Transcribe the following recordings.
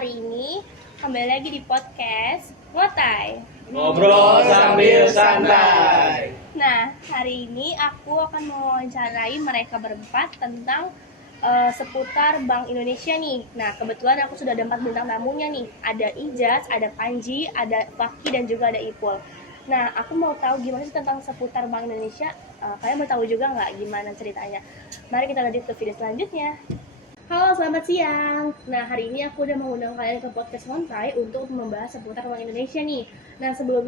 hari ini kembali lagi di podcast Ngotai. Ngobrol sambil santai. Nah, hari ini aku akan mewawancarai mereka berempat tentang seputar Bank Indonesia nih. Nah, kebetulan aku sudah ada 4 bintang tamunya nih. Ada Ijaz, ada Panji, ada Faki, dan juga ada Ipul. Nah, aku mau tahu gimana sih tentang seputar Bank Indonesia. Kalian mau tahu juga nggak gimana ceritanya? Mari kita lanjut ke video selanjutnya. Halo, selamat siang. Nah, hari ini aku udah mengundang kalian ke podcast Montai untuk membahas seputar Bank Indonesia nih. Nah, sebelum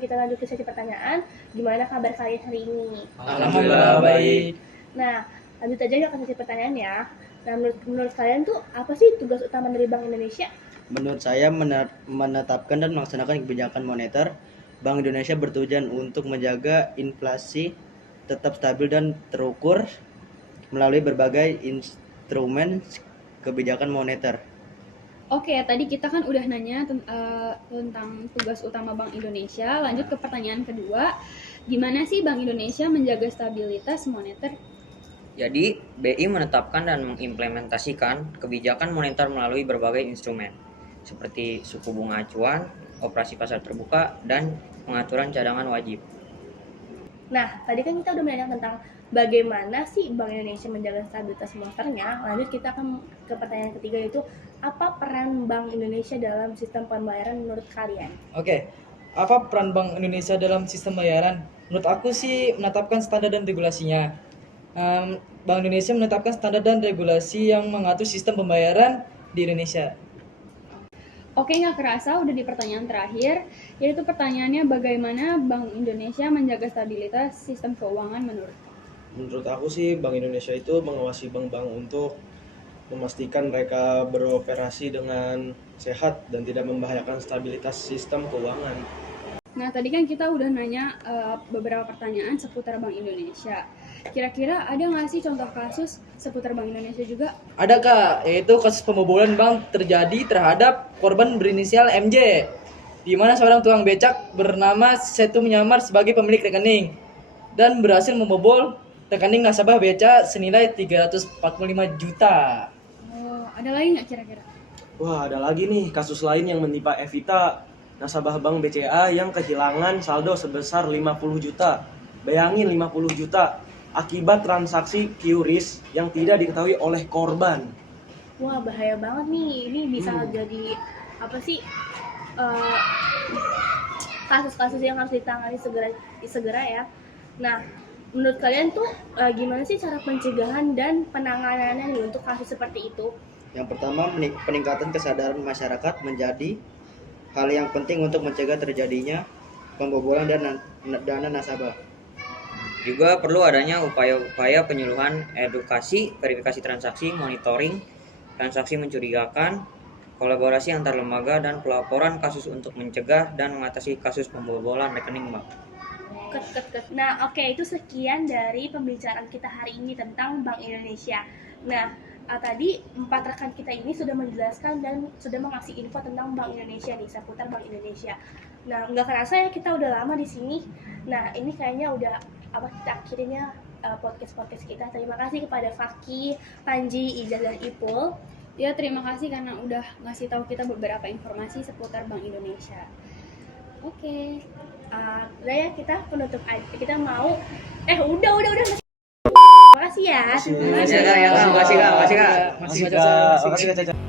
kita lanjut ke sesi pertanyaan, gimana kabar kalian hari ini? Alhamdulillah baik. Nah, lanjut aja ke sesi pertanyaan ya. Nah, menurut kalian tuh apa sih tugas utama dari Bank Indonesia? Menurut saya menetapkan dan melaksanakan kebijakan moneter. Bank Indonesia bertujuan untuk menjaga inflasi tetap stabil dan terukur melalui berbagai instrumen kebijakan moneter. Oke, tadi kita kan udah nanya tentang tugas utama Bank Indonesia. Lanjut ke pertanyaan kedua, gimana sih Bank Indonesia menjaga stabilitas moneter? Jadi, BI menetapkan dan mengimplementasikan kebijakan moneter melalui berbagai instrumen, seperti suku bunga acuan, operasi pasar terbuka, dan pengaturan cadangan wajib. Nah, tadi kan kita udah menanyakan tentang bagaimana sih Bank Indonesia menjaga stabilitas moneternya. Lanjut kita akan ke pertanyaan ketiga, yaitu apa peran Bank Indonesia dalam sistem pembayaran menurut kalian? Oke, apa peran Bank Indonesia dalam sistem pembayaran? Menurut aku sih menetapkan standar dan regulasinya. Bank Indonesia menetapkan standar dan regulasi yang mengatur sistem pembayaran di Indonesia. Oke, nggak kerasa udah di pertanyaan terakhir, yaitu pertanyaannya bagaimana Bank Indonesia menjaga stabilitas sistem keuangan Menurut aku sih Bank Indonesia itu mengawasi bank-bank untuk memastikan mereka beroperasi dengan sehat dan tidak membahayakan stabilitas sistem keuangan. Nah, tadi kan kita udah nanya beberapa pertanyaan seputar Bank Indonesia. Kira-kira ada nggak sih contoh kasus seputar Bank Indonesia juga? Ada Kak, yaitu kasus pembobolan bank terjadi terhadap korban berinisial MJ, di mana seorang tukang becak bernama Setu menyamar sebagai pemilik rekening dan berhasil membobol rekening nasabah becak senilai 345 juta. Oh, ada lagi nggak kira-kira? Wah, ada lagi nih kasus lain yang menimpa Evita, nasabah Bank BCA yang kehilangan saldo sebesar 50 juta. Bayangin 50 juta akibat transaksi QRIS yang tidak diketahui oleh korban. Wah, bahaya banget nih. Ini bisa jadi apa sih kasus-kasus yang harus ditangani segera ya. Nah, menurut kalian tuh gimana sih cara pencegahan dan penanganannya nih untuk kasus seperti itu? Yang pertama, peningkatan kesadaran masyarakat menjadi hal yang penting untuk mencegah terjadinya pembobolan dana nasabah. Juga perlu adanya upaya-upaya penyuluhan edukasi, verifikasi transaksi, monitoring, transaksi mencurigakan, kolaborasi antar lembaga, dan pelaporan kasus untuk mencegah dan mengatasi kasus pembobolan rekening bank. Nah, oke, itu sekian dari pembicaraan kita hari ini tentang Bank Indonesia. Nah, tadi 4 rekan kita ini sudah menjelaskan dan sudah mengasih info tentang Bank Indonesia nih, seputar Bank Indonesia. Nah, nggak kerasa ya kita udah lama di sini. Nah, ini kayaknya udah kita akhirnya podcast kita. Terima kasih kepada Faki, Panji, Ijaz, dan Ipul. Ya, terima kasih karena udah ngasih tahu kita beberapa informasi seputar Bank Indonesia. Oke. Udah ya, kita penutup aja. Kita mau udah. Makasih ya. Makasih Kak. Makasih Kak.